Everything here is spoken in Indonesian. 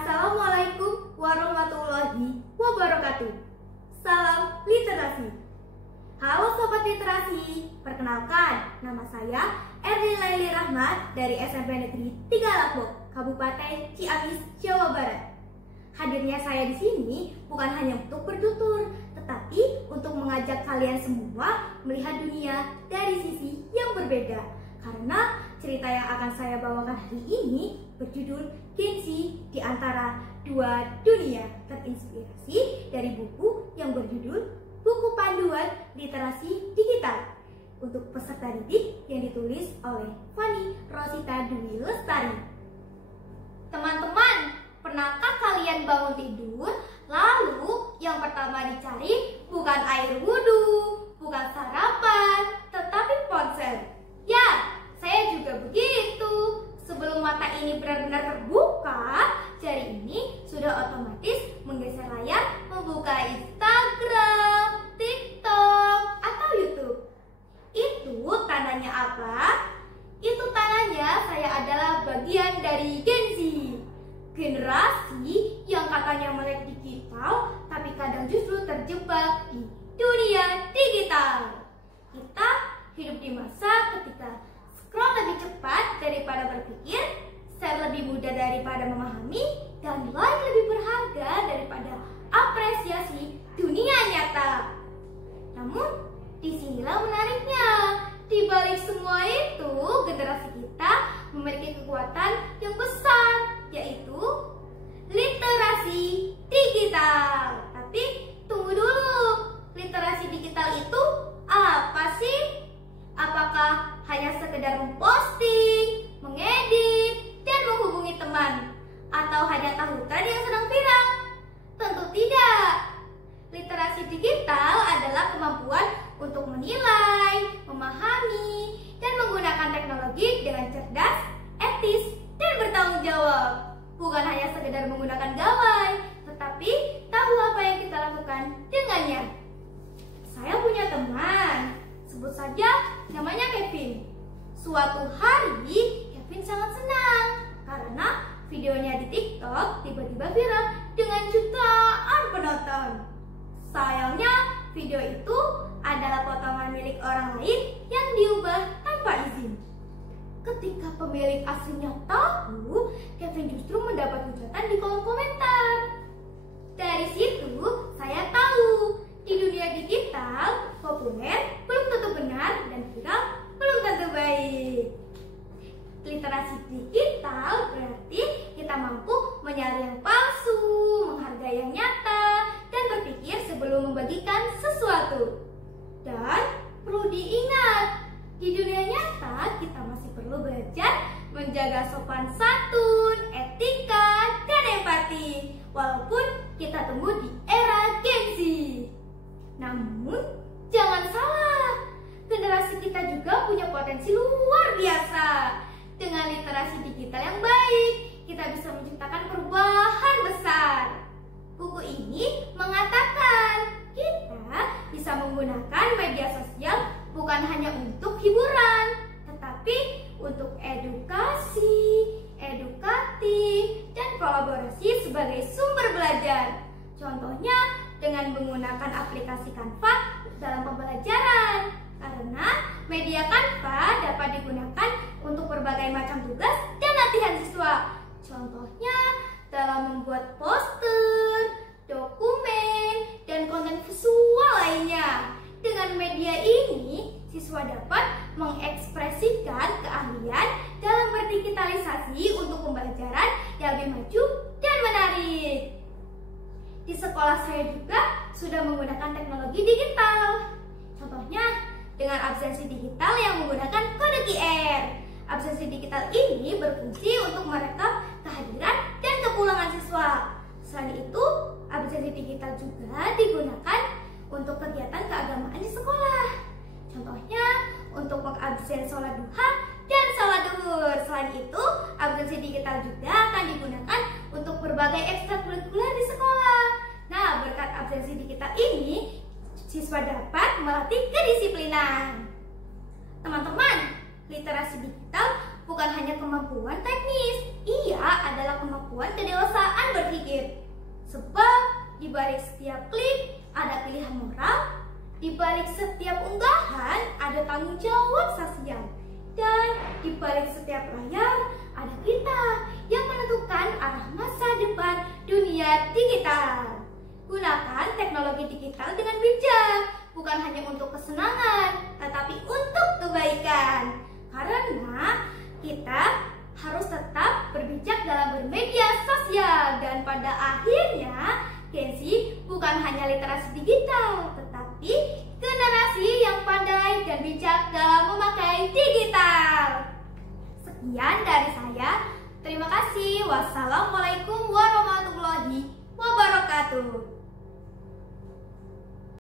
Assalamualaikum warahmatullahi wabarakatuh. Salam literasi. Halo Sobat Literasi, perkenalkan nama saya Erni Laili Rahmat dari SMP Negeri 3 Lapok, Kabupaten Ciamis, Jawa Barat. Hadirnya saya di sini bukan hanya untuk bertutur, tetapi untuk mengajak kalian semua melihat dunia dari sisi yang berbeda. Karena cerita yang akan saya bawakan hari ini berjudul Gengsi di Antara Dua Dunia, terinspirasi dari buku yang berjudul Buku Panduan Literasi Digital untuk peserta didik yang ditulis oleh Fani Rosita Dwi Lestari. Teman-teman, pernahkah kalian bangun tidur lalu yang pertama dicari bukan air wudhu, bukan sarapan, tetapi ponsel? Ya, saya juga begitu. Sebelum mata ini benar-benar terbuka, jari ini sudah otomatis menggeser layar membuka Instagram, TikTok, atau YouTube. Itu tandanya apa? Itu tandanya saya adalah bagian dari Gengsi, generasi yang katanya melek digital, tapi kadang justru terjebak di dunia digital. Kita hidup di masa ketika scroll lebih cepat daripada berpikir, share lebih mudah daripada memahami, dan like lebih berharga daripada apresiasi dunia nyata. Namun, disinilah menariknya. Di balik semua itu, generasi kita memiliki kekuatan yang besar, yaitu literasi digital. Tapi, tunggu dulu. Literasi digital itu apa sih? Apakah hanya sekedar memposting, mengedit, dan menghubungi teman? Atau hanya tahu tren yang sedang viral? Tentu tidak. Literasi digital adalah kemampuan untuk menilai, memahami, dan menggunakan teknologi dengan cerdas, etis, dan bertanggung jawab. Bukan hanya sekedar menggunakan gawai, tetapi tahu apa yang kita lakukan dengannya. Saya punya teman, sebut saja namanya Kevin. Suatu hari Kevin sangat senang karena videonya di TikTok tiba-tiba viral dengan jutaan penonton. Sayangnya video itu adalah potongan milik orang lain yang diubah tanpa izin. Ketika pemilik aslinya tahu, Kevin justru mendapat hujatan di kolom komentar. Dari situ saya tahu di dunia digital, populer belum tentu benar dan viral belum tentu baik. Literasi digital berarti kita mampu menyaring yang palsu, menghargai yang nyata, dan berpikir sebelum membagikan sesuatu. Dan perlu diingat, di dunia nyata kita masih perlu belajar menjaga sopan santun, etika, dan empati, walaupun kita tumbuh di era Gengsi. Namun, jangan salah, generasi kita juga punya potensi luar biasa. Dengan literasi digital yang baik, kita bisa menciptakan perubahan besar. Buku ini mengatakan kita bisa menggunakan media sosial bukan hanya untuk hiburan, tetapi untuk edukasi, edukatif, dan kolaborasi sebagai sumber belajar. Contohnya dengan menggunakan aplikasi Canva dalam pembelajaran, karena media Canva dapat digunakan untuk berbagai macam tugas dan latihan siswa. Contohnya dalam membuat poster, dokumen, dan konten visual lainnya. Dengan media ini, siswa dapat mengekspresikan keahlian dalam berdigitalisasi untuk pembelajaran yang lebih maju dan menarik. Di sekolah saya juga sudah menggunakan teknologi digital. Contohnya dengan absensi digital yang menggunakan kode QR. Absensi digital ini berfungsi untuk merekam kehadiran dan kepulangan siswa. Selain itu, absensi digital juga digunakan untuk kegiatan keagamaan di sekolah. Contohnya untuk mengabsen sholat duha dan sholat duhur. Selain itu, absensi digital juga akan digunakan untuk berbagai ekstrakurikuler di sekolah. Nah, berkat absensi digital ini, siswa dapat melatih kedisiplinan. Teman-teman, literasi digital bukan hanya kemampuan teknis, ia adalah kemampuan kedewasaan Sebab di balik setiap klik ada pilihan moral, di balik setiap unggahan ada tanggung jawab sosial, dan di balik setiap layar ada kita yang menentukan arah masa depan dunia digital. Gunakan teknologi digital dengan bijak, bukan hanya untuk kesenangan, tetapi untuk kebaikan. Karena kita harus tetap berbijak dalam bermedia sosial, dan pada akhirnya Gen Z bukan hanya literasi digital, tetapi generasi yang pandai dan bijak dalam memakai digital. Sekian dari saya. Terima kasih. Wassalamualaikum warahmatullahi wabarakatuh.